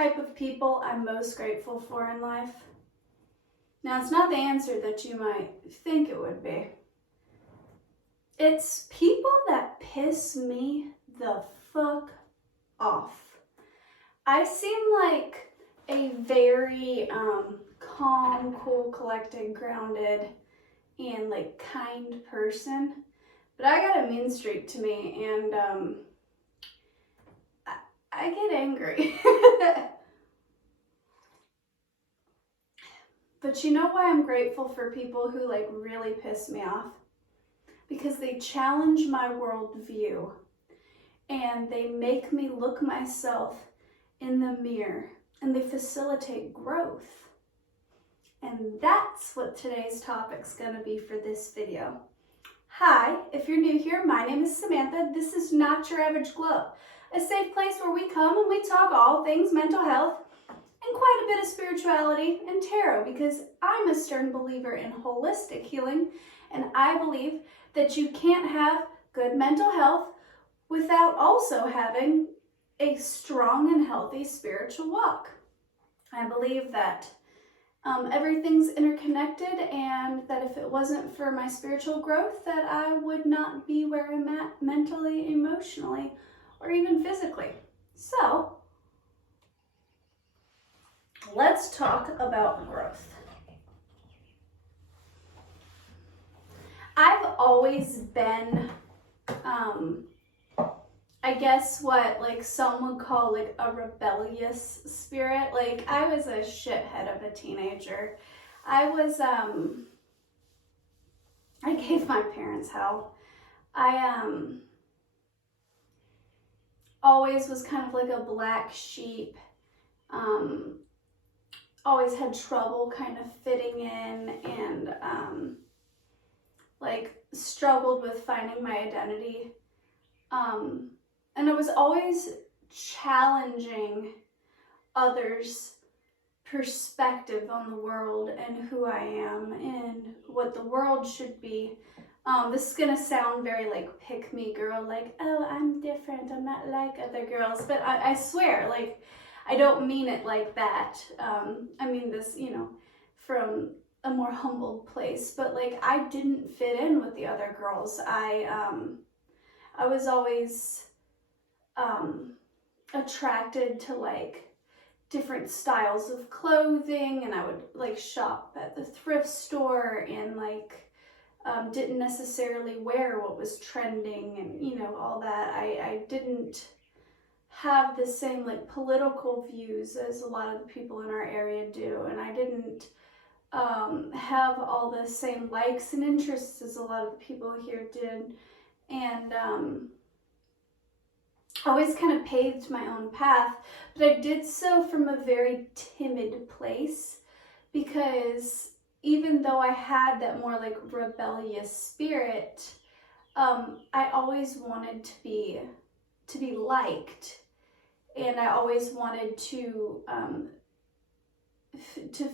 type of people I'm most grateful for in life? Now, it's not the answer that you might think it would be. It's people that piss me the fuck off. I seem like a very calm, cool, collected, grounded, and like kind person, but I got a mean streak to me, and I get angry. But you know why I'm grateful for people who like really piss me off? Because they challenge my worldview and they make me look myself in the mirror and they facilitate growth. And that's what today's topic's gonna be for this video. Hi, if you're new here, my name is Samantha. This is Not Your Average Glow, a safe place where we come and we talk all things mental health and quite a bit of spirituality and tarot, because I'm a stern believer in holistic healing, and I believe that you can't have good mental health without also having a strong and healthy spiritual walk. I believe that everything's interconnected, and that if it wasn't for my spiritual growth, that I would not be where I'm at mentally, emotionally, or even physically. So, let's talk about growth. I've always been, I guess what like some would call like a rebellious spirit. Like I was a shithead of a teenager. I gave my parents hell. I always was kind of like a black sheep. Always had trouble kind of fitting in, and like struggled with finding my identity. And I was always challenging others' perspective on the world and who I am and what the world should be. This is gonna sound very like pick me girl, like, oh, I'm different, I'm not like other girls, but I swear, like, I don't mean it like that. I mean this, you know, from a more humbled place, but like I didn't fit in with the other girls. I was always attracted to like different styles of clothing, and I would like shop at the thrift store and like didn't necessarily wear what was trending, and you know, all that. I didn't have the same like political views as a lot of the people in our area do, and I didn't have all the same likes and interests as a lot of the people here did, and always kind of paved my own path, but I did so from a very timid place, because even though I had that more like rebellious spirit, I always wanted to be liked, and I always wanted to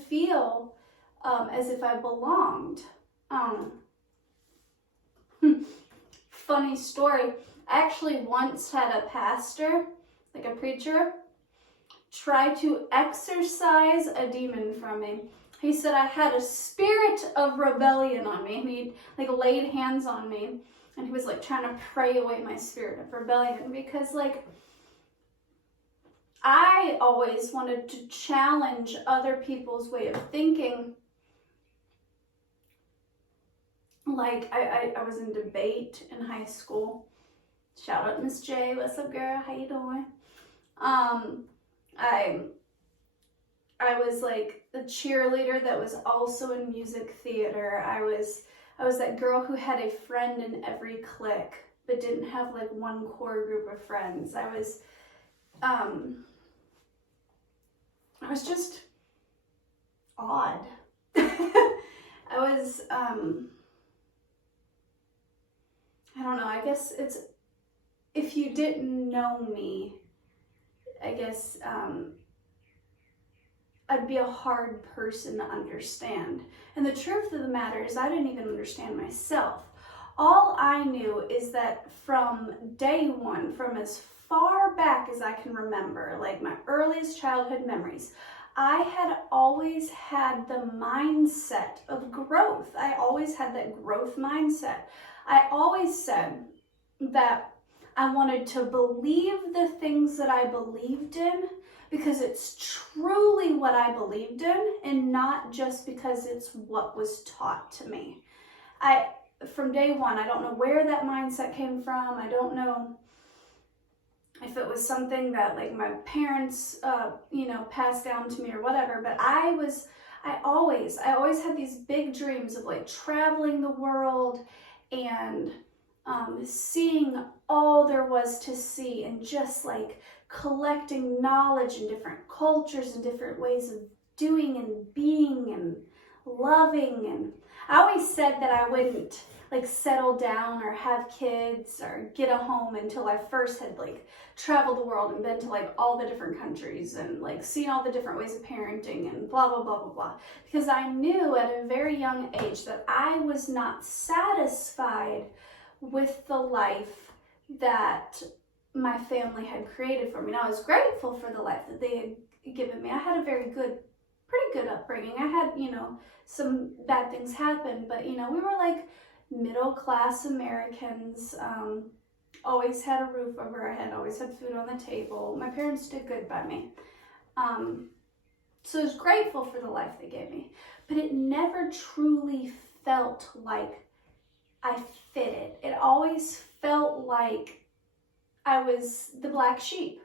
feel as if I belonged. Funny story. I actually once had a pastor, like a preacher, try to exorcise a demon from me. He said I had a spirit of rebellion on me, and he like laid hands on me, and he was like trying to pray away my spirit of rebellion, because like I always wanted to challenge other people's way of thinking. Like I was in debate in high school. Shout out Miss J, what's up girl, how you doing? I was like the cheerleader that was also in music theater. I was that girl who had a friend in every clique but didn't have like one core group of friends. I was just odd. I was I don't know, I guess it's, if you didn't know me, I guess I'd be a hard person to understand. And the truth of the matter is I didn't even understand myself. All I knew is that from day one, from as far back as I can remember, like my earliest childhood memories, I had always had the mindset of growth. I always had that growth mindset. I always said that I wanted to believe the things that I believed in because it's truly what I believed in and not just because it's what was taught to me. From day one, I don't know where that mindset came from. I don't know if it was something that like my parents, passed down to me or whatever, but I always had these big dreams of like traveling the world and seeing all there was to see and just like collecting knowledge in different cultures and different ways of doing and being and loving. And I always said that I wouldn't like settle down or have kids or get a home until I first had like traveled the world and been to like all the different countries and like seen all the different ways of parenting and blah, blah, blah, blah, blah. Because I knew at a very young age that I was not satisfied with the life that my family had created for me. Now, I was grateful for the life that they had given me. I had a pretty good upbringing. I had, some bad things happen, but, we were like middle-class Americans, always had a roof over our head, always had food on the table. My parents did good by me. So I was grateful for the life they gave me, but it never truly felt like I fitted. It always felt like I was the black sheep.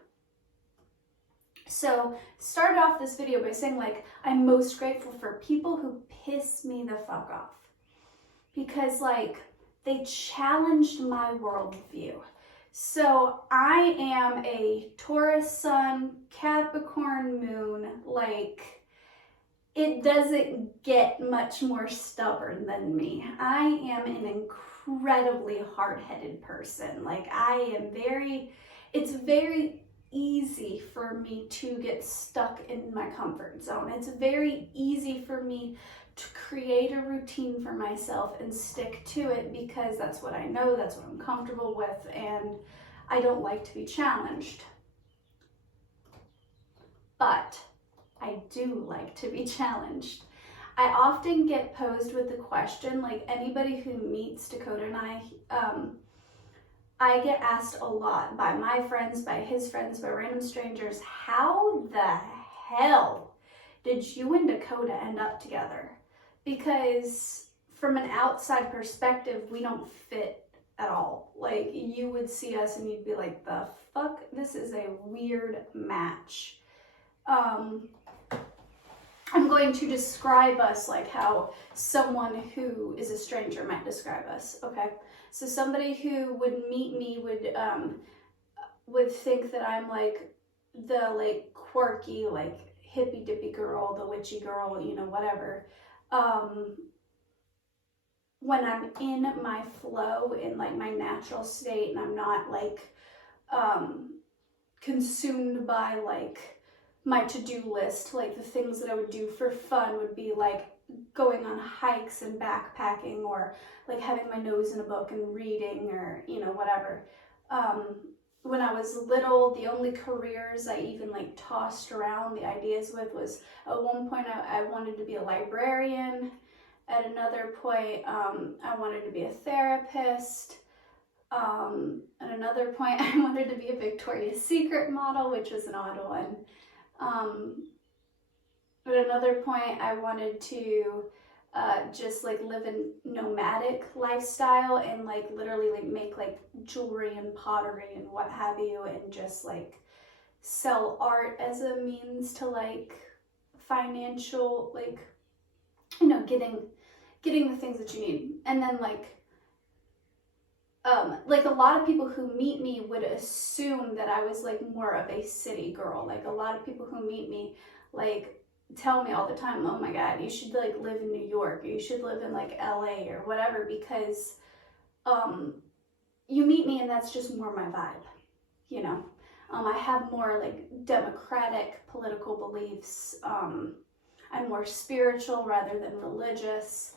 So started off this video by saying like, I'm most grateful for people who piss me the fuck off. Because like, they challenged my worldview. So I am a Taurus sun, Capricorn moon, like it doesn't get much more stubborn than me. I am an incredibly hard-headed person. Like it's very easy for me to get stuck in my comfort zone. It's very easy for me to create a routine for myself and stick to it because that's what I know, that's what I'm comfortable with, and I don't like to be challenged. But I do like to be challenged. I often get posed with the question, like anybody who meets Dakota and I get asked a lot by my friends, by his friends, by random strangers, how the hell did you and Dakota end up together? Because from an outside perspective, we don't fit at all. Like you would see us and you'd be like, the fuck, this is a weird match. I'm going to describe us like how someone who is a stranger might describe us, okay? So somebody who would meet me would think that I'm like the like quirky, like hippy dippy girl, the witchy girl, whatever. When I'm in my flow, in like my natural state, and I'm not like consumed by like my to-do list, like the things that I would do for fun would be like going on hikes and backpacking or like having my nose in a book and reading or whatever. When I was little, the only careers I even like tossed around the ideas with was at one point I wanted to be a librarian. At another point, I wanted to be a therapist. At another point, I wanted to be a Victoria's Secret model, which was an odd one. At another point, I wanted to just like live a nomadic lifestyle and like literally like make like jewelry and pottery and what have you, and just like sell art as a means to like financial, like getting the things that you need. And then like a lot of people who meet me would assume that I was like more of a city girl. Like a lot of people who meet me like tell me all the time, oh my God, you should like live in New York, or you should live in like LA or whatever, because you meet me and that's just more my vibe, I have more like democratic political beliefs. I'm more spiritual rather than religious.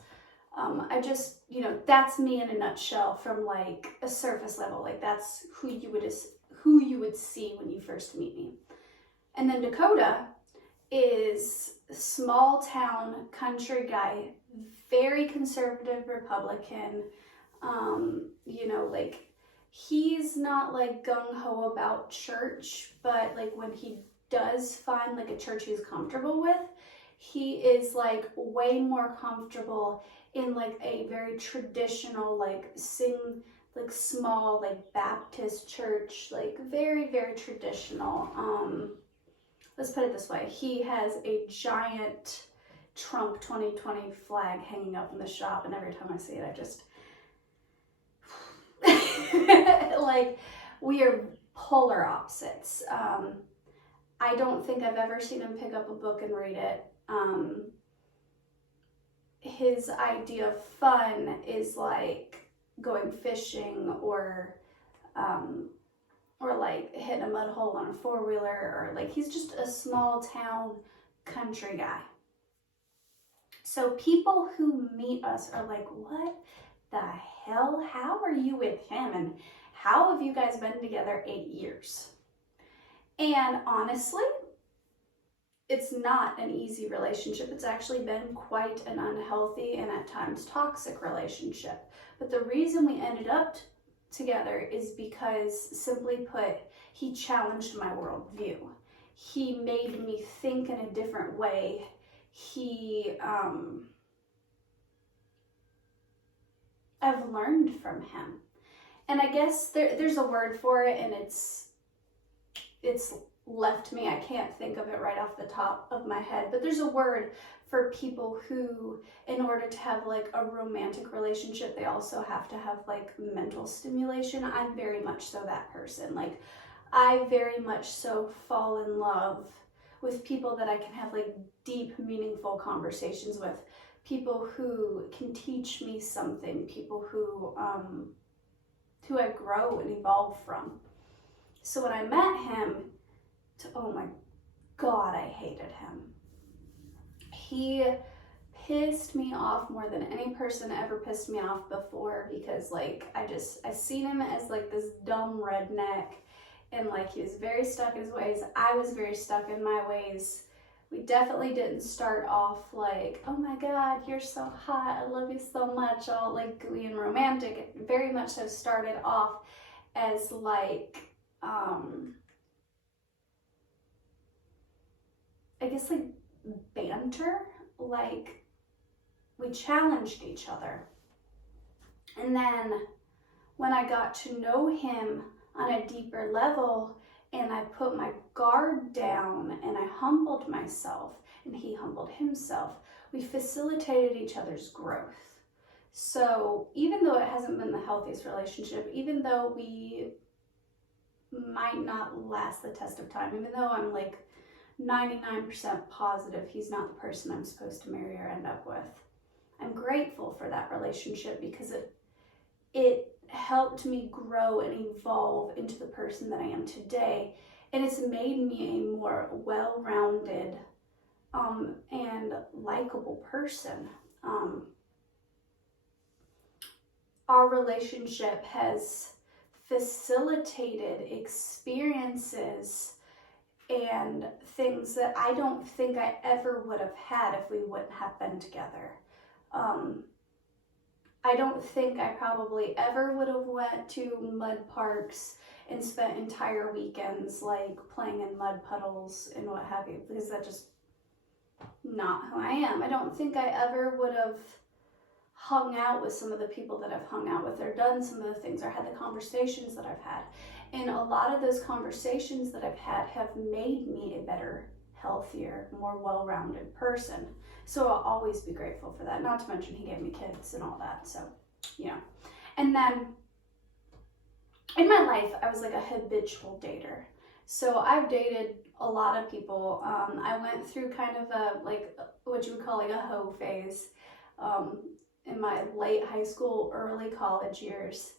I just, that's me in a nutshell from like a surface level. Like that's who who you would see when you first meet me. And then Dakota is small town country guy, very conservative Republican. You know, like he's not like gung-ho about church, but like when he does find like a church he's comfortable with, he is like way more comfortable in like a very traditional, like small like Baptist church, like very, very traditional. Let's put it this way. He has a giant Trump 2020 flag hanging up in the shop, and every time I see it, I just like, we are polar opposites. I don't think I've ever seen him pick up a book and read it. His idea of fun is like going fishing or like hitting a mud hole on a four-wheeler, or like he's just a small town country guy. So people who meet us are like, what the hell? How are you with him? And how have you guys been together 8 years? And honestly, it's not an easy relationship. It's actually been quite an unhealthy and at times toxic relationship. But the reason we ended up together is because, simply put, he challenged my worldview. He made me think in a different way. I've learned from him. And I guess there's a word for it, and it's left me. I can't think of it right off the top of my head, but there's a word for people who, in order to have like a romantic relationship, they also have to have like mental stimulation. I'm very much so that person. Like, I very much so fall in love with people that I can have like deep, meaningful conversations with, people who can teach me something, people who I grow and evolve from. So when I met him, oh my God, I hated him. He pissed me off more than any person ever pissed me off before, because like I seen him as like this dumb redneck, and like he was very stuck in his ways. I was very stuck in my ways. We definitely didn't start off like, oh my God, you're so hot, I love you so much, all like gooey and romantic. It very much so started off as like, I guess like banter, like we challenged each other. And then when I got to know him on a deeper level, and I put my guard down and I humbled myself and he humbled himself, we facilitated each other's growth. So even though it hasn't been the healthiest relationship, even though we might not last the test of time, even though I'm like 99% positive he's not the person I'm supposed to marry or end up with, I'm grateful for that relationship, because it helped me grow and evolve into the person that I am today. And it's made me a more well-rounded and likable person. Our relationship has facilitated experiences and things that I don't think I ever would have had if we wouldn't have been together. I don't think I probably ever would have went to mud parks and spent entire weekends like playing in mud puddles and what have you, because that's just not who I am. I don't think I ever would have hung out with some of the people that I've hung out with, or done some of the things, or had the conversations that I've had. And a lot of those conversations that I've had have made me a better, healthier, more well-rounded person. So I'll always be grateful for that. Not to mention he gave me kids and all that. So, you know. And then in my life, I was like a habitual dater. So I've dated a lot of people. I went through kind of a, like, what you would call like a hoe phase in my late high school, early college years.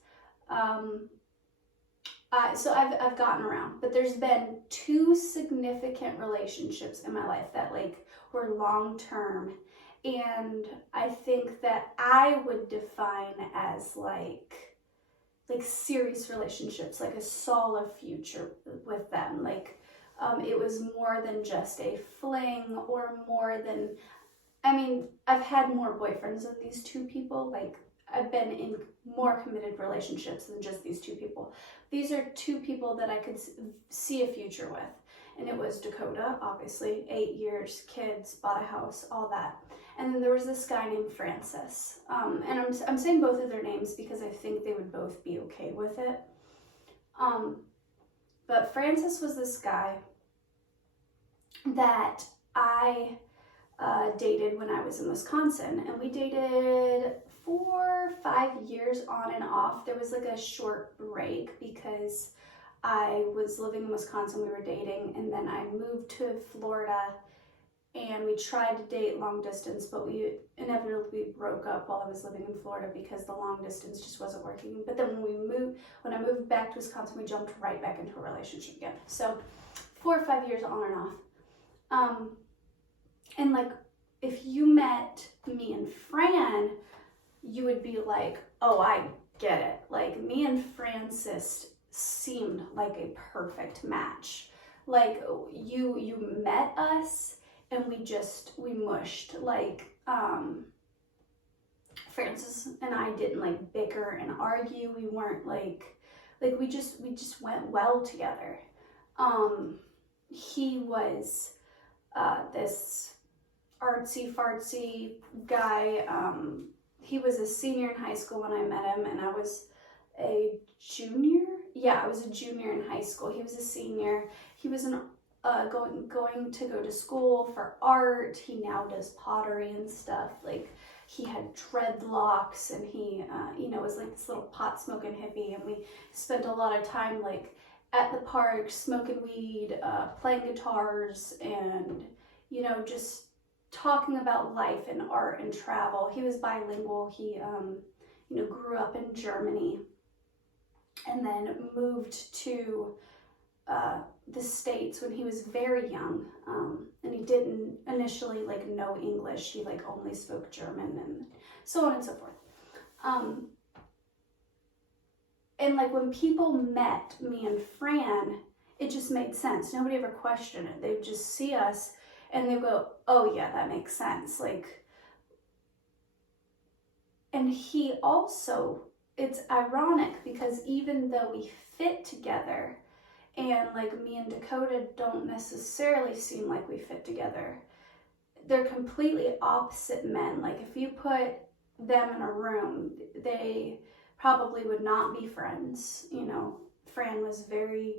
So I've gotten around, but there's been 2 significant relationships in my life that like were long-term, and I think that I would define as like like serious relationships, like I saw a future with them. Like it was more than just a fling, or more than, I mean, I've had more boyfriends than these two people. Like I've been in more committed relationships than just these two people. These are two people that I could see a future with. And it was Dakota, obviously, 8 years, kids, bought a house, all that. And then there was this guy named Francis. And I'm saying both of their names because I think they would both be okay with it. But Francis was this guy that I dated when I was in Wisconsin. And we dated 4 or 5 years on and off. There was like a short break because I was living in Wisconsin, we were dating, and then I moved to Florida and we tried to date long distance, but we inevitably broke up while I was living in Florida because the long distance just wasn't working. But then when I moved back to Wisconsin, we jumped right back into a relationship again. So 4 or 5 years on and off. And like, if you met me and Fran, you would be like, oh, I get it. Like, me and Francis seemed like a perfect match. Like, you met us and we mushed. Like, Francis and I didn't like bicker and argue. We weren't like we just went well together. He was this artsy fartsy guy. He was a senior in high school when I met him, and I was a junior. Yeah, I was a junior in high school. He was a senior. He was going to go to school for art. He now does pottery and stuff. Like, he had dreadlocks, and he, was like this little pot smoking hippie. And we spent a lot of time like at the park smoking weed, playing guitars, and just talking about life and art and travel. He was bilingual. He, grew up in Germany, and then moved to the States when he was very young, and he didn't initially like know English. He like only spoke German, and so on and so forth. And like, when people met me and Fran, it just made sense. Nobody ever questioned it. They'd just see us and they go, oh yeah, that makes sense. Like, and he also, it's ironic because even though we fit together, and like, me and Dakota don't necessarily seem like we fit together, they're completely opposite men. Like, if you put them in a room, they probably would not be friends. Fran was very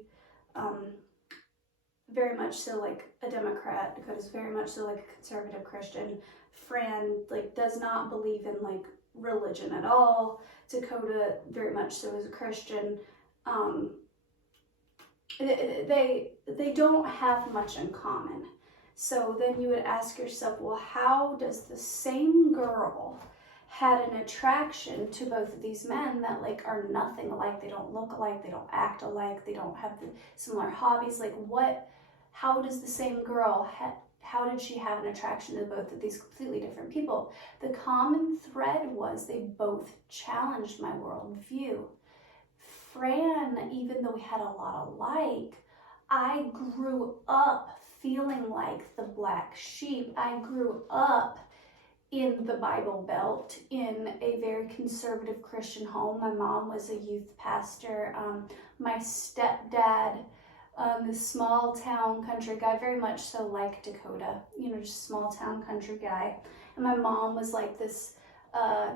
much so like a Democrat. Dakota's very much so like a conservative Christian. Fran like does not believe in like religion at all. Dakota very much so is a Christian. They don't have much in common. So then you would ask yourself, well, how does the same girl had an attraction to both of these men that like are nothing alike? They don't look alike, they don't act alike, they don't have the similar hobbies. Like, how does the same girl how did she have an attraction to both of these completely different people? The common thread was they both challenged my worldview. Fran, even though we had a lot alike, I grew up feeling like the black sheep. I grew up in the Bible Belt in a very conservative Christian home. My mom was a youth pastor. My stepdad, this small town country guy, very much so like Dakota, just small town country guy. And my mom was like this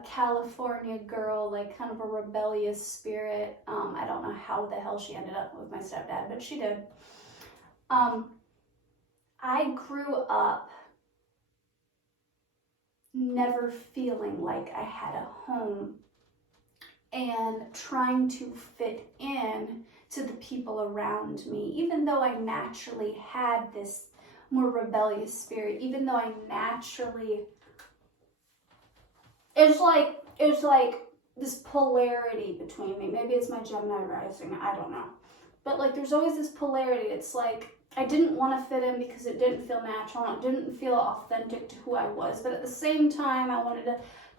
California girl, like kind of a rebellious spirit. I don't know how the hell she ended up with my stepdad, but she did. I grew up never feeling like I had a home and trying to fit in to the people around me, even though I naturally had this more rebellious spirit, even though I naturally, it's like this polarity between me. Maybe it's my Gemini rising, I don't know. But like, there's always this polarity. It's like, I didn't want to fit in because it didn't feel natural. It didn't feel authentic to who I was. But at the same time, I wanted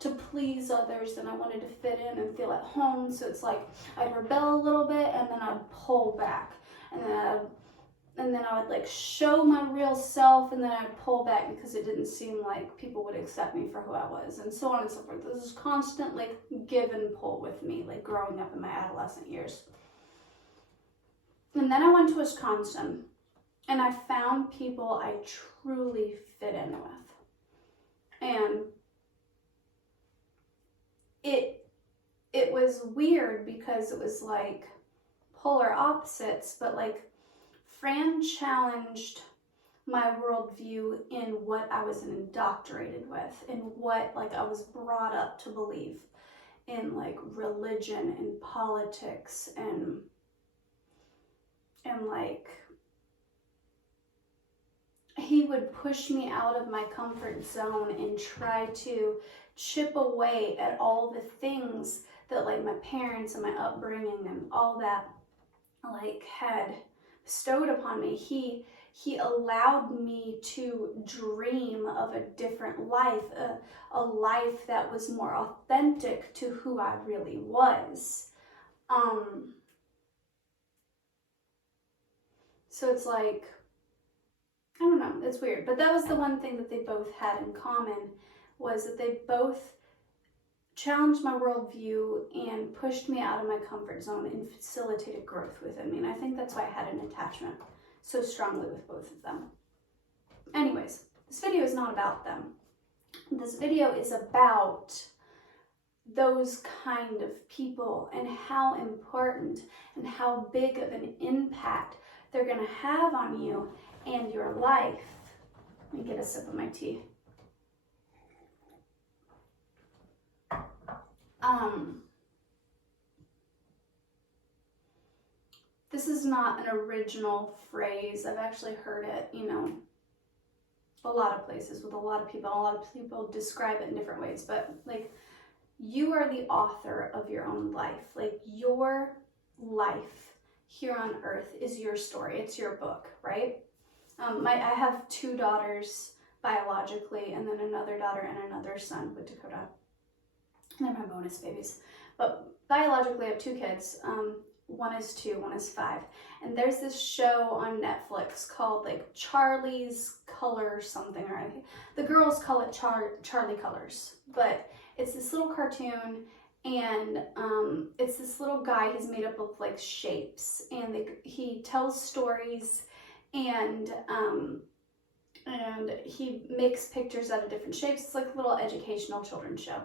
to please others, and I wanted to fit in and feel at home. So it's like I'd rebel a little bit and then I'd pull back, and then I would like show my real self, and then I'd pull back because it didn't seem like people would accept me for who I was, and so on and so forth. This is constant like give and pull with me, like growing up in my adolescent years. And then I went to Wisconsin, and I found people I truly fit in with. And it was weird because it was like polar opposites, but like Fran challenged my worldview in what I was indoctrinated with, and what like I was brought up to believe in, like religion and politics and like he would push me out of my comfort zone and try to chip away at all the things that like my parents and my upbringing and all that like had bestowed upon me. He allowed me to dream of a different life, a life that was more authentic to who I really was. So it's like, I don't know, it's weird. But that was the one thing that they both had in common, was that they both challenged my worldview and pushed me out of my comfort zone and facilitated growth within me. And I think that's why I had an attachment so strongly with both of them. Anyways, this video is not about them. This video is about those kind of people and how important and how big of an impact they're going to have on you and your life. Let me get a sip of my tea. This is not an original phrase. I've actually heard it, you know, a lot of places with a lot of people. A lot of people describe it in different ways, but like, you are the author of your own life. Like, your life here on earth is your story. It's your book, right? I have 2 daughters biologically, and then another daughter and another son with Dakota. They're my bonus babies. But biologically, I have 2 kids. One is 2, one is 5. And there's this show on Netflix called like Charlie's Color something, or the girls call it Charlie Colors. But it's this little cartoon, and it's this little guy. He's made up of like shapes, and he tells stories, and he makes pictures out of different shapes. It's like a little educational children's show.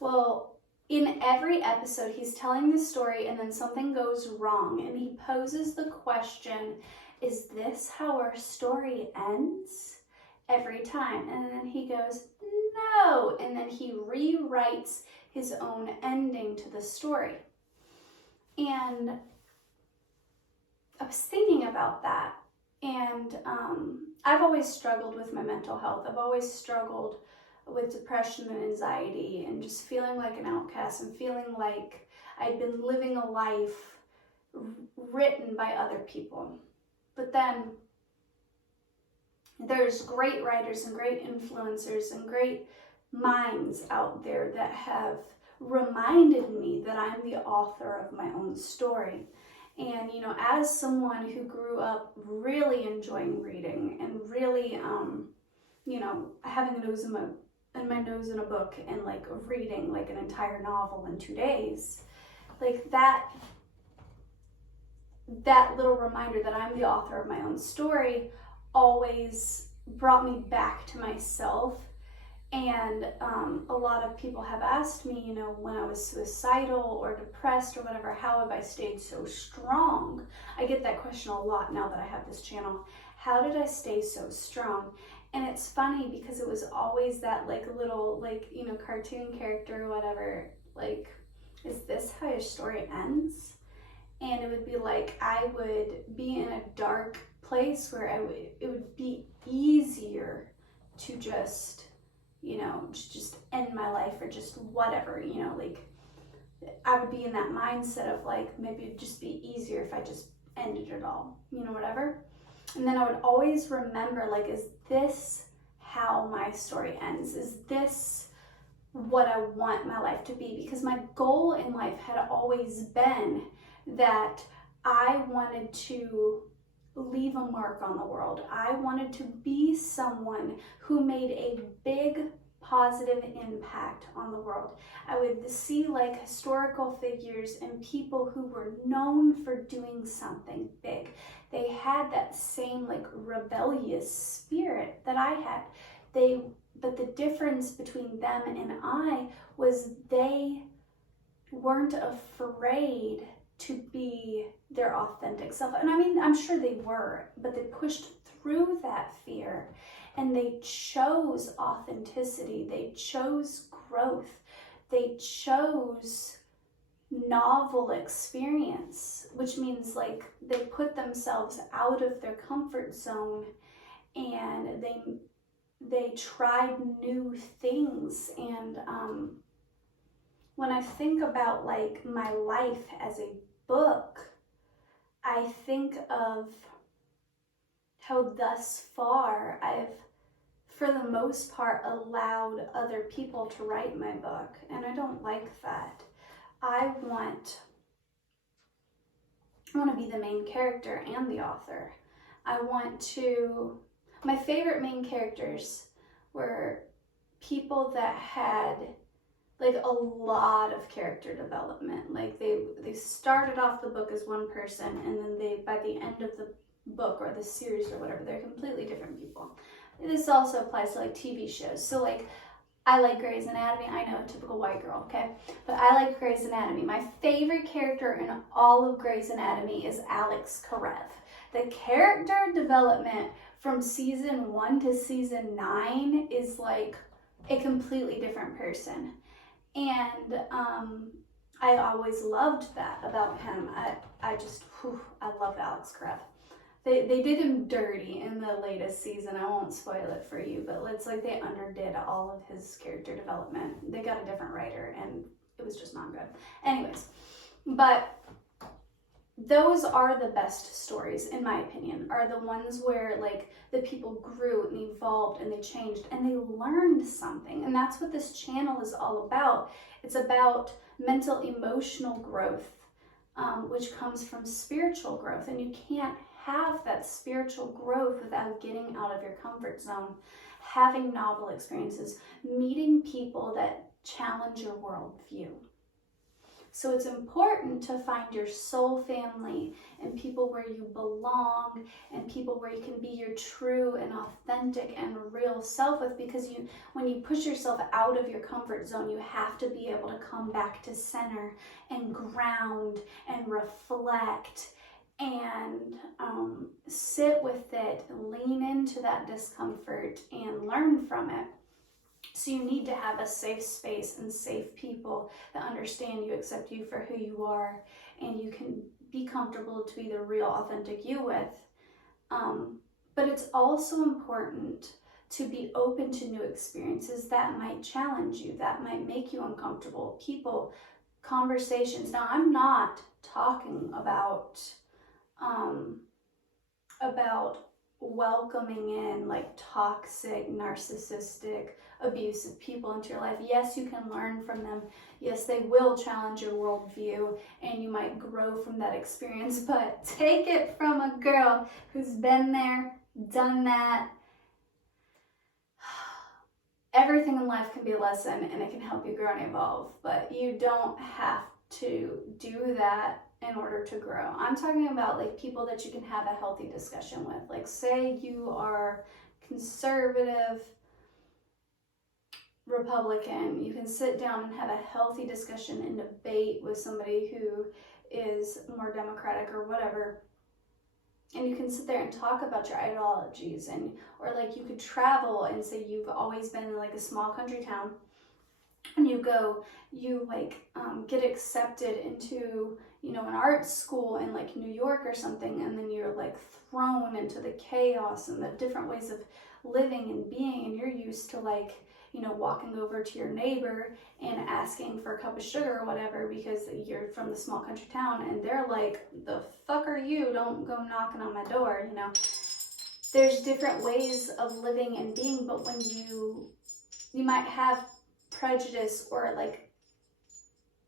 Well, in every episode, he's telling this story, and then something goes wrong, and he poses the question, is this how our story ends? Every time. And then he goes, no, and then he rewrites his own ending to the story. And I was thinking about that, and I've always struggled with my mental health. I've always struggled with depression and anxiety, and just feeling like an outcast, and feeling like I'd been living a life written by other people. But then there's great writers and great influencers and great minds out there that have reminded me that I'm the author of my own story. And, you know, as someone who grew up really enjoying reading and really, you know, having my nose in a book and like reading like an entire novel in 2 days, like that little reminder that I'm the author of my own story always brought me back to myself. And a lot of people have asked me, you know, when I was suicidal or depressed or whatever, how have I stayed so strong? I get that question a lot now that I have this channel. How did I stay so strong? And it's funny because it was always that like little, like, you know, cartoon character or whatever, like, is this how your story ends? And it would be like, I would be in a dark place where it would be easier to just, you know, just end my life or just whatever, you know, like I would be in that mindset of like, maybe it'd just be easier if I just ended it all, you know, whatever. And then I would always remember, like, is this how my story ends? Is this what I want my life to be, because my goal in life had always been that I wanted to leave a mark on the world. I wanted to be someone who made a big positive impact on the world. I would see like historical figures and people who were known for doing something big. They had that same like rebellious spirit that I had. But the difference between them and I was they weren't afraid to be their authentic self. And I mean, I'm sure they were, but they pushed through that fear and they chose authenticity. They chose growth. They chose novel experience, which means like they put themselves out of their comfort zone and they tried new things. And when I think about like my life as a book, I think of how thus far I've, for the most part, allowed other people to write my book, and I don't like that. I want to be the main character and the author. My favorite main characters were people that had like a lot of character development. Like they started off the book as one person, and then they, by the end of the book or the series or whatever, they're completely different people. This also applies to like TV shows. So like I like Grey's Anatomy. I know, typical white girl, okay? But I like Grey's Anatomy. My favorite character in all of Grey's Anatomy is Alex Karev. The character development from season 1 to season 9 is like a completely different person. And I always loved that about him. I love Alex Karev. They did him dirty in the latest season. I won't spoil it for you, but it's like they underdid all of his character development. They got a different writer and it was just not good. Anyways, but those are the best stories, in my opinion, are the ones where like the people grew and evolved and they changed and they learned something. And that's what this channel is all about. It's about mental, emotional growth, which comes from spiritual growth. And you can't have that spiritual growth without getting out of your comfort zone, having novel experiences, meeting people that challenge your worldview. So it's important to find your soul family and people where you belong and people where you can be your true and authentic and real self with, because when you push yourself out of your comfort zone, you have to be able to come back to center and ground and reflect and sit with it, lean into that discomfort and learn from it. So you need to have a safe space and safe people that understand you, accept you for who you are, and you can be comfortable to be the real, authentic you with. But it's also important to be open to new experiences that might challenge you, that might make you uncomfortable. People, conversations. Now, I'm not talking about welcoming in like toxic, narcissistic, abusive people into your life. Yes, you can learn from them. Yes, they will challenge your worldview and you might grow from that experience, but take it from a girl who's been there, done that. Everything in life can be a lesson and it can help you grow and evolve, but you don't have to do that in order to grow. I'm talking about like people that you can have a healthy discussion with. Like say you are conservative Republican, you can sit down and have a healthy discussion and debate with somebody who is more Democratic or whatever. And you can sit there and talk about your ideologies, and or like you could travel and say you've always been in like a small country town and you get accepted into, an art school in like New York or something, and then you're like thrown into the chaos and the different ways of living and being, and you're used to like, walking over to your neighbor and asking for a cup of sugar or whatever because you're from the small country town, and they're like, the fuck are you? Don't go knocking on my door, There's different ways of living and being, but when you might have prejudice or like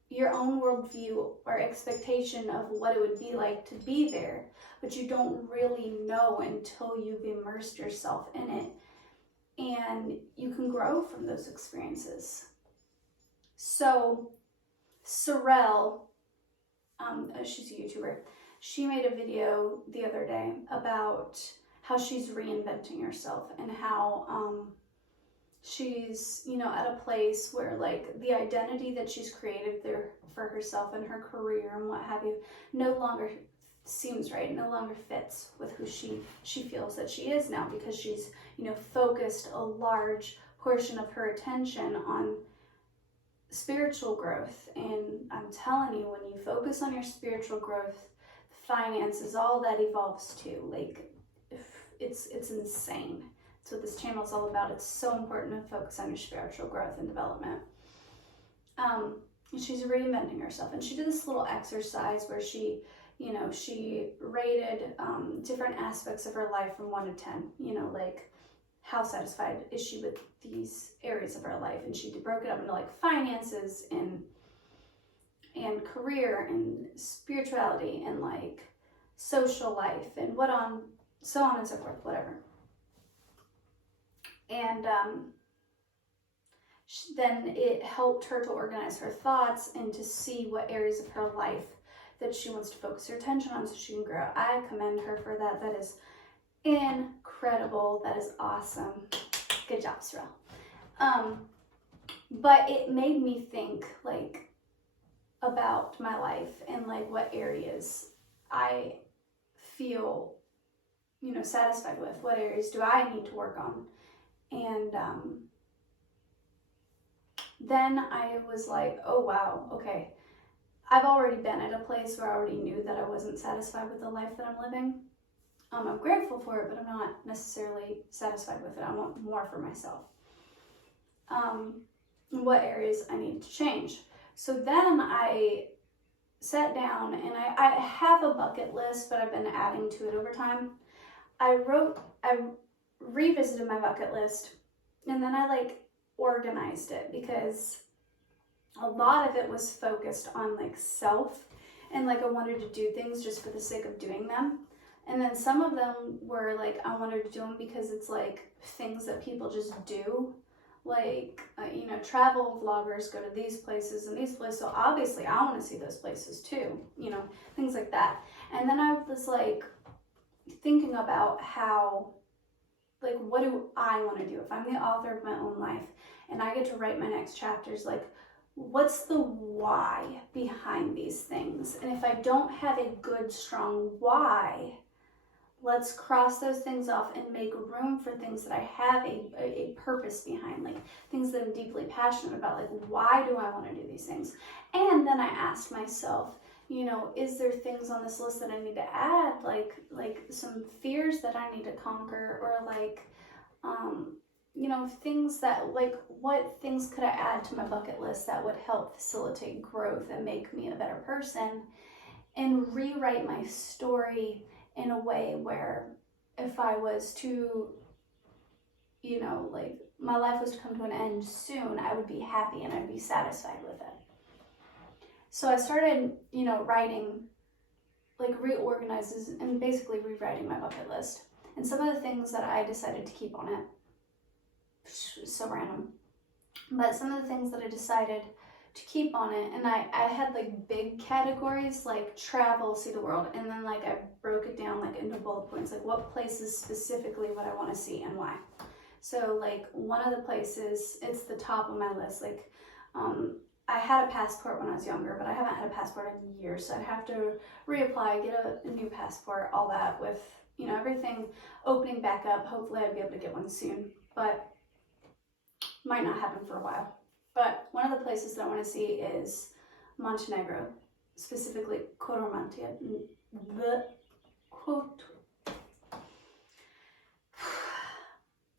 your own worldview or expectation of what it would be like to be there, but you don't really know until you've immersed yourself in it, and you can grow from those experiences. So Sorrel, she's a YouTuber, she made a video the other day about how she's reinventing herself and how she's, you know, at a place where like the identity that she's created there for herself and her career and what have you no longer seems right, no longer fits with who she feels that she is now, because she's, you know, focused a large portion of her attention on spiritual growth. And I'm telling you, when you focus on your spiritual growth, finances, all that evolves too. Like, it's insane. That's what this channel is all about. It's so important to focus on your spiritual growth and development. She's reinventing herself, and she did this little exercise where she, you know, she rated different aspects of her life from 1 to 10, you know, like how satisfied is she with these areas of her life. And she broke it up into like finances and career and spirituality and like social life and so on and so forth, whatever. And then it helped her to organize her thoughts and to see what areas of her life that she wants to focus her attention on so she can grow. I commend her for that. That is incredible. That is awesome. Good job, Sorrel. But it made me think like about my life and like what areas I feel, you know, satisfied with. What areas do I need to work on? And then I was like, oh wow, okay. I've already been at a place where I already knew that I wasn't satisfied with the life that I'm living. I'm grateful for it, but I'm not necessarily satisfied with it. I want more for myself. What areas I need to change. So then I sat down and I have a bucket list, but I've been adding to it over time. I revisited my bucket list, and then I like organized it, because a lot of it was focused on like self, and like I wanted to do things just for the sake of doing them. And then some of them were like I wanted to do them because it's like things that people just do, like you know, travel vloggers go to these places and these places, so obviously I want to see those places too, you know, things like that. And then I was like thinking about how, like, what do I want to do if I'm the author of my own life and I get to write my next chapters? Like, what's the why behind these things? And if I don't have a good, strong why, let's cross those things off and make room for things that I have a purpose behind, like things that I'm deeply passionate about. Like, why do I want to do these things? And then I asked myself, you know, is there things on this list that I need to add, like some fears that I need to conquer, or like, you know, things that, like, what things could I add to my bucket list that would help facilitate growth and make me a better person, and rewrite my story in a way where if I was to, you know, like my life was to come to an end soon, I would be happy and I'd be satisfied with it. So I started, you know, writing, like reorganizes and basically rewriting my bucket list. And some of the things that I decided to keep on it, so random, but some of the things that I decided to keep on it, and I had like big categories like travel, see the world, and then like I broke it down like into bullet points, like what places specifically would I want to see and why. So like one of the places, it's the top of my list, like I had a passport when I was younger, but I haven't had a passport in years, so I'd have to reapply, get a new passport, all that, with, you know, everything opening back up. Hopefully I'd be able to get one soon, but might not happen for a while. But one of the places that I want to see is Montenegro, specifically Koromantia.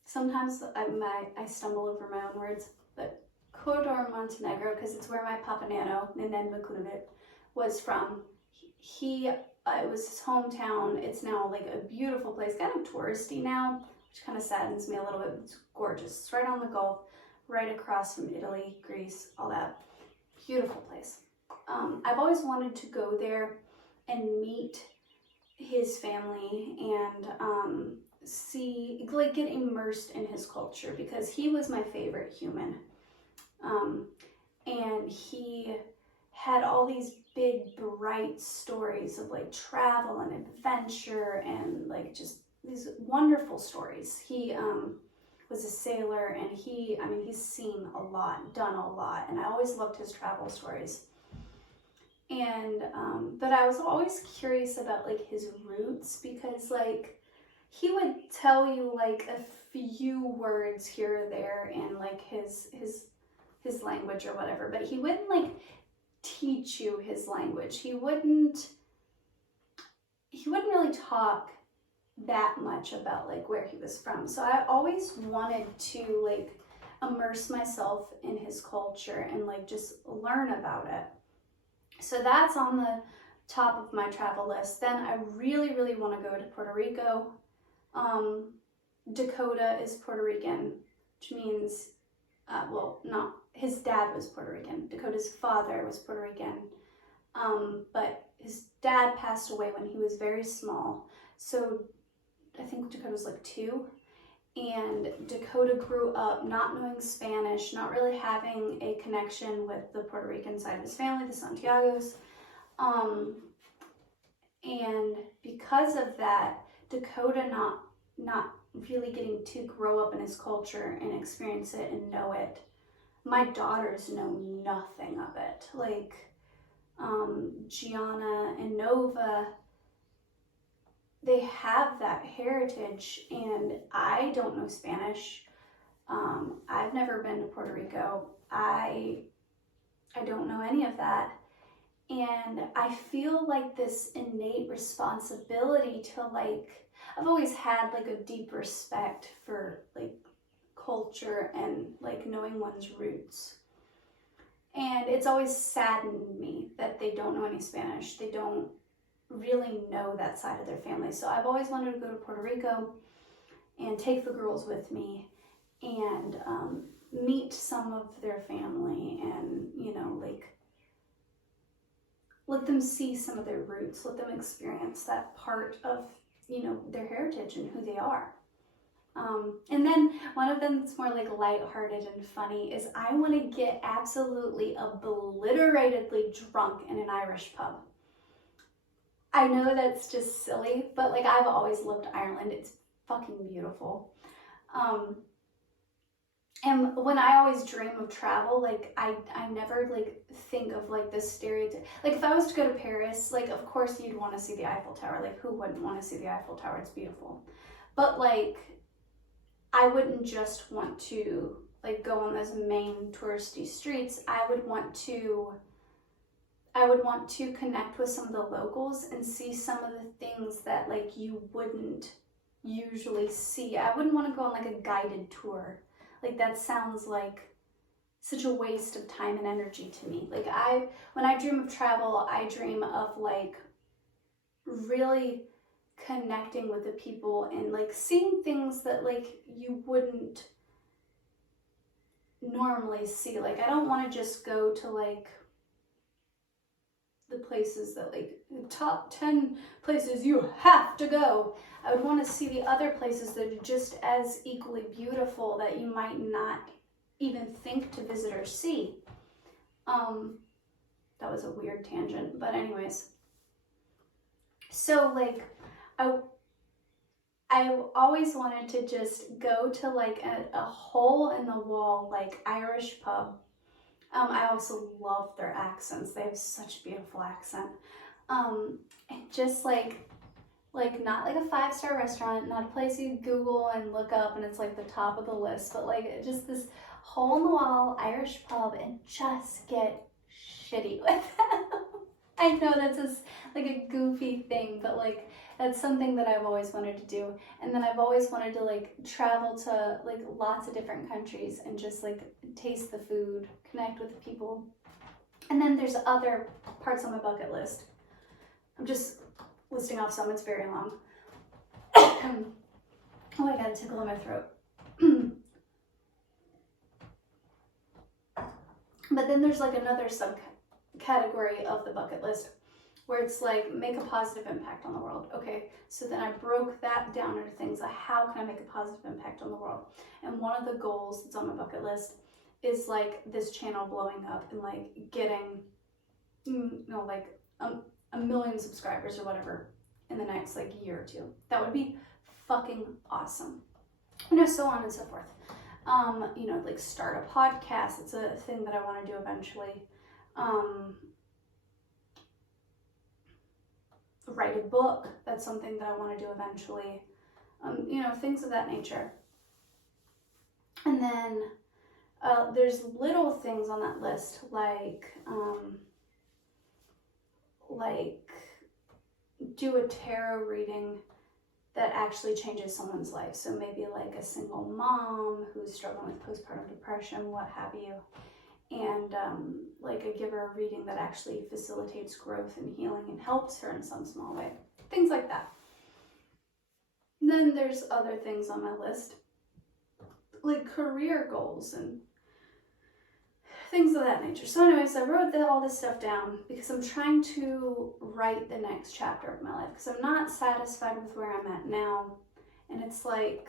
Sometimes I stumble over my own words, but Kodor, Montenegro, because it's where my Papa Nano, Nenad Mikunovic, was from. It was his hometown. It's now like a beautiful place, kind of touristy now, which kind of saddens me a little bit. It's gorgeous. It's right on the Gulf, right across from Italy, Greece, all that. Beautiful place. I've always wanted to go there and meet his family and see, like, get immersed in his culture, because he was my favorite human. And he had all these big, bright stories of like travel and adventure and like just these wonderful stories. He was a sailor, and he's seen a lot, done a lot, and I always loved his travel stories. And but I was always curious about like his roots, because like he would tell you like a few words here or there in like his language or whatever, but he wouldn't like teach you his language. He wouldn't really talk that much about like where he was from. So I always wanted to like immerse myself in his culture and like just learn about it. So that's on the top of my travel list. Then I really, really want to go to Puerto Rico. Dakota is Puerto Rican, which means, his dad was Puerto Rican. Dakota's father was Puerto Rican. But his dad passed away when he was very small. So I think Dakota was like 2. And Dakota grew up not knowing Spanish, not really having a connection with the Puerto Rican side of his family, the Santiagos. And because of that, Dakota not really getting to grow up in his culture and experience it and know it. My daughters know nothing of it. Like Gianna and Nova, they have that heritage, and I don't know Spanish. I've never been to Puerto Rico. I don't know any of that. And I feel like this innate responsibility to like, I've always had like a deep respect for like culture and like knowing one's roots. And it's always saddened me that they don't know any Spanish. They don't really know that side of their family. So I've always wanted to go to Puerto Rico and take the girls with me and meet some of their family and, you know, like let them see some of their roots, let them experience that part of, you know, their heritage and who they are. And then one of them that's more like lighthearted and funny is I want to get absolutely obliteratedly drunk in an Irish pub. I know that's just silly, but like I've always loved Ireland. It's fucking beautiful. And when I always dream of travel, like I never like think of like this stereotype. Like if I was to go to Paris, like of course you'd want to see the Eiffel Tower. Like who wouldn't want to see the Eiffel Tower? It's beautiful. But like I wouldn't just want to like go on those main touristy streets. I would want to connect with some of the locals and see some of the things that like you wouldn't usually see. I wouldn't want to go on like a guided tour. Like that sounds like such a waste of time and energy to me. Like when I dream of travel, I dream of like really connecting with the people and like seeing things that like you wouldn't normally see. Like I don't want to just go to like the places that like the top 10 places you have to go. I would want to see the other places that are just as equally beautiful that you might not even think to visit or see. That was a weird tangent, but anyways. So like I always wanted to just go to like a hole in the wall like Irish pub. I also love their accents. They have such a beautiful accent. And just like not like a 5-star restaurant, not a place you Google and look up and it's like the top of the list, but like just this hole in the wall Irish pub and just get shitty with them. I know that's just like a goofy thing, but like that's something that I've always wanted to do. And then I've always wanted to like travel to like lots of different countries and just like taste the food, connect with the people. And then there's other parts on my bucket list. I'm just listing off some, it's very long. Oh, I got a tickle in my throat. But then there's like another subcategory of the bucket list where it's like make a positive impact on the world. Okay, so then I broke that down into things like how can I make a positive impact on the world? And one of the goals that's on my bucket list is like this channel blowing up and like getting, like a million subscribers or whatever in the next like year or two. That would be fucking awesome. So on and so forth. Like start a podcast. It's a thing that I want to do eventually. Write a book. That's something that I want to do eventually. Things of that nature. And then there's little things on that list like do a tarot reading that actually changes someone's life. So maybe like a single mom who's struggling with postpartum depression, what have you. And like I give her a reading that actually facilitates growth and healing and helps her in some small way. Things like that. And then there's other things on my list, like career goals and things of that nature. So anyways, I wrote all this stuff down because I'm trying to write the next chapter of my life because I'm not satisfied with where I'm at now. And it's like,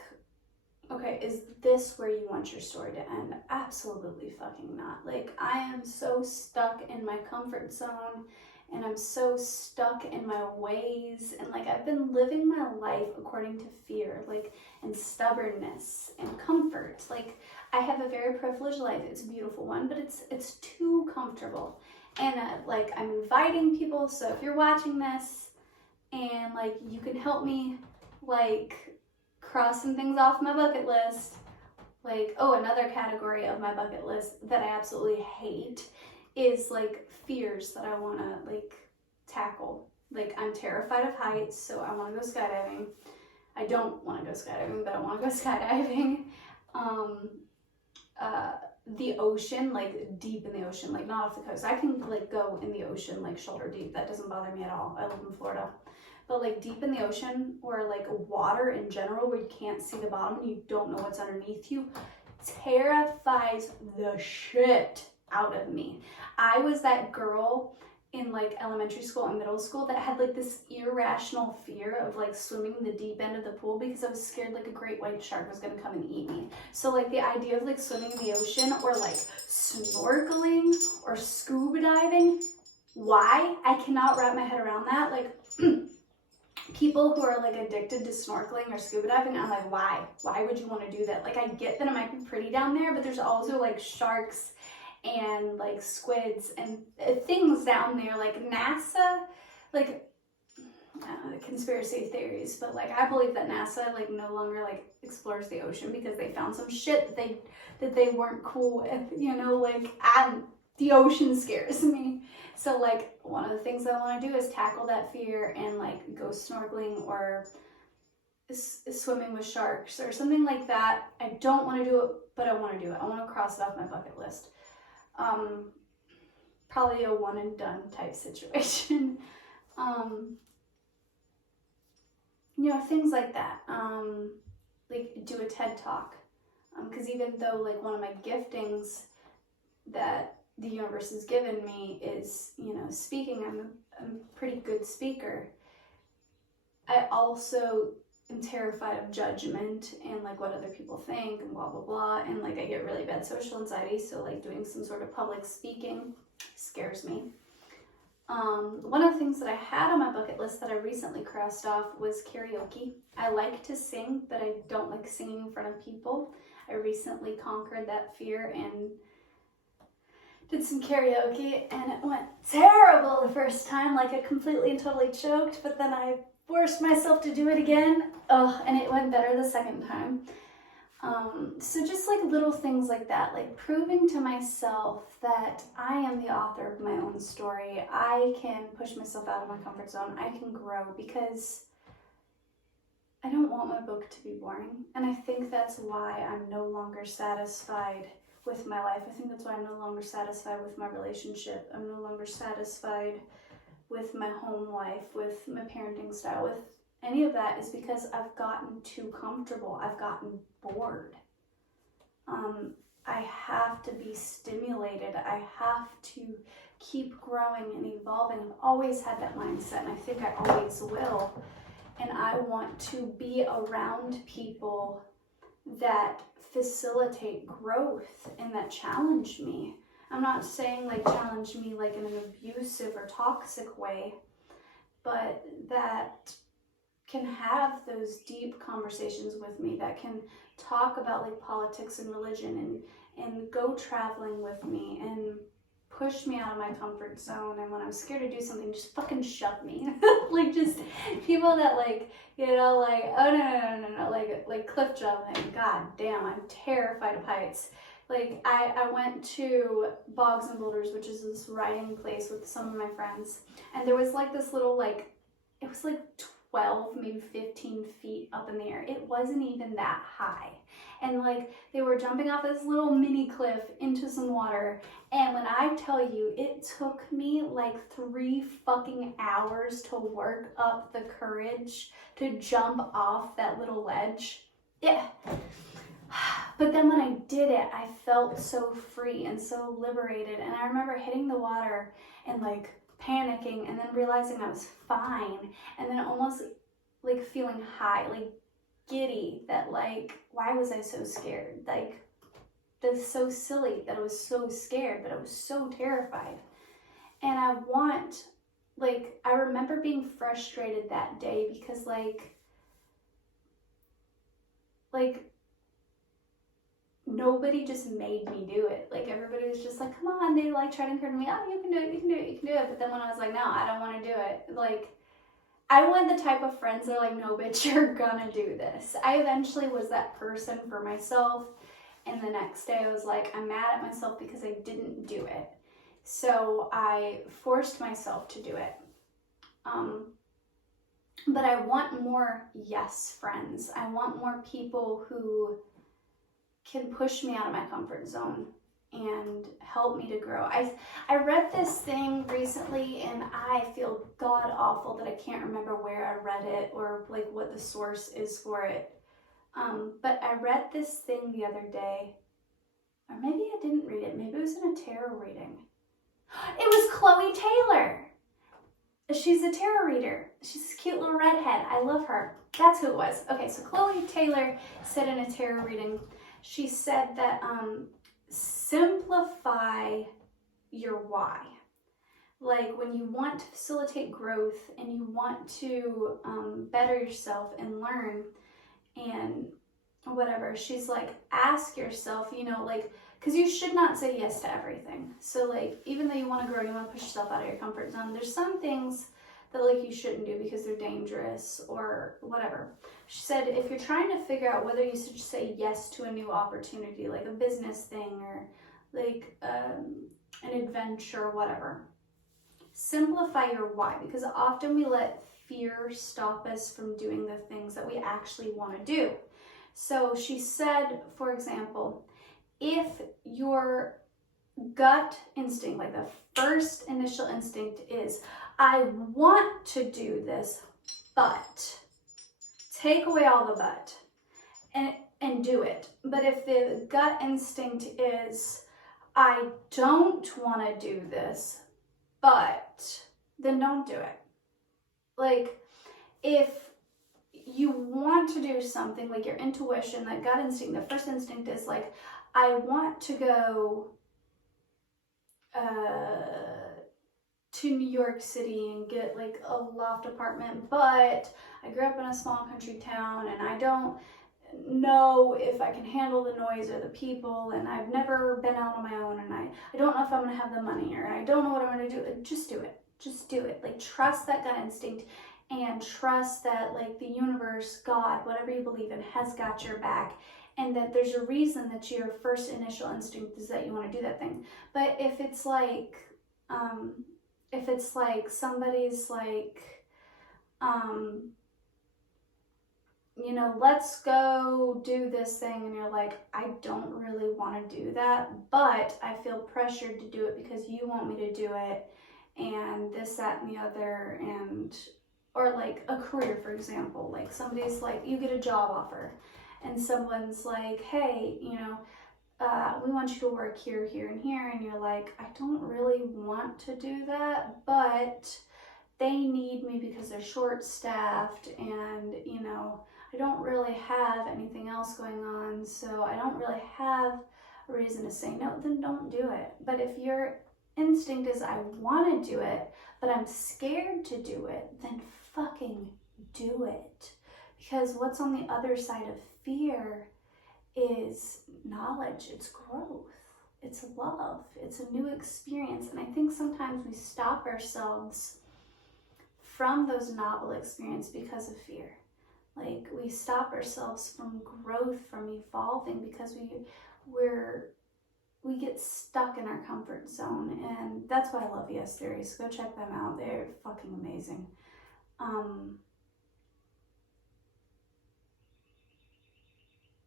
okay, is this where you want your story to end? Absolutely fucking not. Like, I am so stuck in my comfort zone and I'm so stuck in my ways. And like, I've been living my life according to fear, like, and stubbornness and comfort. Like, I have a very privileged life. It's a beautiful one, but it's too comfortable. And like, I'm inviting people. So if you're watching this and like, you can help me like cross some things off my bucket list. Like, another category of my bucket list that I absolutely hate is like fears that I want to like tackle. Like, I'm terrified of heights, so I want to go skydiving. I don't want to go skydiving, but I want to go skydiving. The ocean, like deep in the ocean, like not off the coast. I can like go in the ocean like shoulder deep. That doesn't bother me at all. I live in Florida. But like deep in the ocean or like water in general where you can't see the bottom and you don't know what's underneath you terrifies the shit out of me. I was that girl in like elementary school and middle school that had like this irrational fear of like swimming in the deep end of the pool because I was scared like a great white shark was gonna come and eat me. So like the idea of like swimming in the ocean or like snorkeling or scuba diving, why? I cannot wrap my head around that. Like people who are like addicted to snorkeling or scuba diving, I'm like, why? Why would you want to do that? Like, I get that it might be pretty down there, but there's also like sharks and like squids and things down there. Like NASA, like conspiracy theories, but like I believe that NASA like no longer like explores the ocean because they found some shit that they weren't cool with. The ocean scares me. So like one of the things I want to do is tackle that fear and like go snorkeling or swimming with sharks or something like that. I don't want to do it, but I want to do it. I want to cross it off my bucket list. Probably a one and done type situation. Things like that. Like do a TED talk. Because even though like one of my giftings that the universe has given me is, speaking, I'm a pretty good speaker. I also am terrified of judgment and like what other people think and blah, blah, blah. And like I get really bad social anxiety. So like doing some sort of public speaking scares me. One of the things that I had on my bucket list that I recently crossed off was karaoke. I like to sing, but I don't like singing in front of people. I recently conquered that fear and did some karaoke, and it went terrible the first time. Like I completely and totally choked, but then I forced myself to do it again. And it went better the second time. So just like little things like that, like proving to myself that I am the author of my own story. I can push myself out of my comfort zone. I can grow because I don't want my book to be boring. And I think that's why I'm no longer satisfied with my life. I think that's why I'm no longer satisfied with my relationship. I'm no longer satisfied with my home life, with my parenting style, with any of that, is because I've gotten too comfortable. I've gotten bored. I have to be stimulated. I have to keep growing and evolving. I've always had that mindset, and I think I always will. And I want to be around people that facilitate growth and that challenge me. I'm not saying like challenge me like in an abusive or toxic way, but that can have those deep conversations with me, that can talk about like politics and religion, and go traveling with me and push me out of my comfort zone. And when I'm scared to do something, just fucking shove me. Like, just people that like, you know, like, oh no, like cliff jumping. God damn, I'm terrified of heights. Like, I went to Bogs and Boulders, which is this riding place with some of my friends, and there was like this little, like, it was like 12, maybe 15 feet up in the air. It wasn't even that high. And like, they were jumping off this little mini cliff into some water. And when I tell you, it took me like 3 fucking hours to work up the courage to jump off that little ledge. Yeah. But then when I did it, I felt so free and so liberated. And I remember hitting the water and like panicking, and then realizing I was fine, and then almost like feeling high, like giddy, that like, why was I so scared? Like, that's so silly that I was so scared, but I was so terrified. And I want, like, I remember being frustrated that day because like nobody just made me do it. Like, everybody was just like, come on, they like tried to encourage me, oh, you can do it, you can do it, you can do it. But then when I was like, no, I don't want to do it, like, I want the type of friends that are like, no, bitch, you're gonna do this. I eventually was that person for myself, and the next day I was like, I'm mad at myself because I didn't do it. So I forced myself to do it. But I want more yes friends. I want more people who can push me out of my comfort zone and help me to grow. I read this thing recently, and I feel god awful that I can't remember where I read it or like what the source is for it. But I read this thing the other day, or maybe I didn't read it. Maybe it was in a tarot reading. It was Chloe Taylor. She's a tarot reader. She's this cute little redhead. I love her. That's who it was. Okay, so Chloe Taylor said in a tarot reading, she said that simplify your why. Like, when you want to facilitate growth and you want to better yourself and learn and whatever, she's like, ask yourself, you know, like, because you should not say yes to everything. So like, even though you want to grow, you want to push yourself out of your comfort zone, there's some things that like you shouldn't do because they're dangerous or whatever. She said, if you're trying to figure out whether you should say yes to a new opportunity, like a business thing or like an adventure or whatever, simplify your why, because often we let fear stop us from doing the things that we actually want to do. So she said, for example, if your gut instinct, like the first initial instinct is, I want to do this, but, take away all the but and do it. But if the gut instinct is, I don't want to do this, but, then don't do it. Like, if you want to do something, like your intuition, that gut instinct, the first instinct is like, I want to go to New York City and get like a loft apartment, but I grew up in a small country town and I don't know if I can handle the noise or the people, and I've never been out on my own, and I don't know if I'm going to have the money, or I don't know what I'm going to do. Just do it. Just do it. Like, trust that gut instinct, and trust that like the universe, God, whatever you believe in, has got your back, and that there's a reason that your first initial instinct is that you want to do that thing. But if it's like somebody's like, you know, let's go do this thing, and you're like, I don't really want to do that, but I feel pressured to do it because you want me to do it, and this, that, and the other, and, or like a career, for example, like somebody's like, you get a job offer, and someone's like, hey, you know, we want you to work here, here, and here. And you're like, I don't really want to do that, but they need me because they're short-staffed, and, you know, I don't really have anything else going on, so I don't really have a reason to say no, then don't do it. But if your instinct is, I want to do it, but I'm scared to do it, then fucking do it. Because what's on the other side of fear is knowledge, it's growth, it's love, it's a new experience. And I think sometimes we stop ourselves from those novel experiences because of fear. Like, we stop ourselves from growth, from evolving, because we get stuck in our comfort zone. And that's why I love Yes Theories. Go check them out. They're fucking amazing.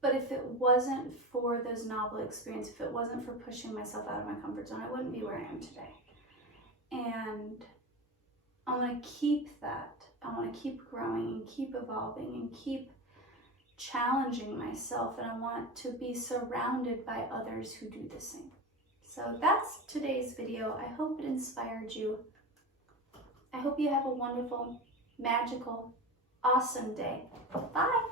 But if it wasn't for those novel experiences, if it wasn't for pushing myself out of my comfort zone, I wouldn't be where I am today. And I want to keep that. I want to keep growing and keep evolving and keep challenging myself. And I want to be surrounded by others who do the same. So that's today's video. I hope it inspired you. I hope you have a wonderful, magical, awesome day. Bye.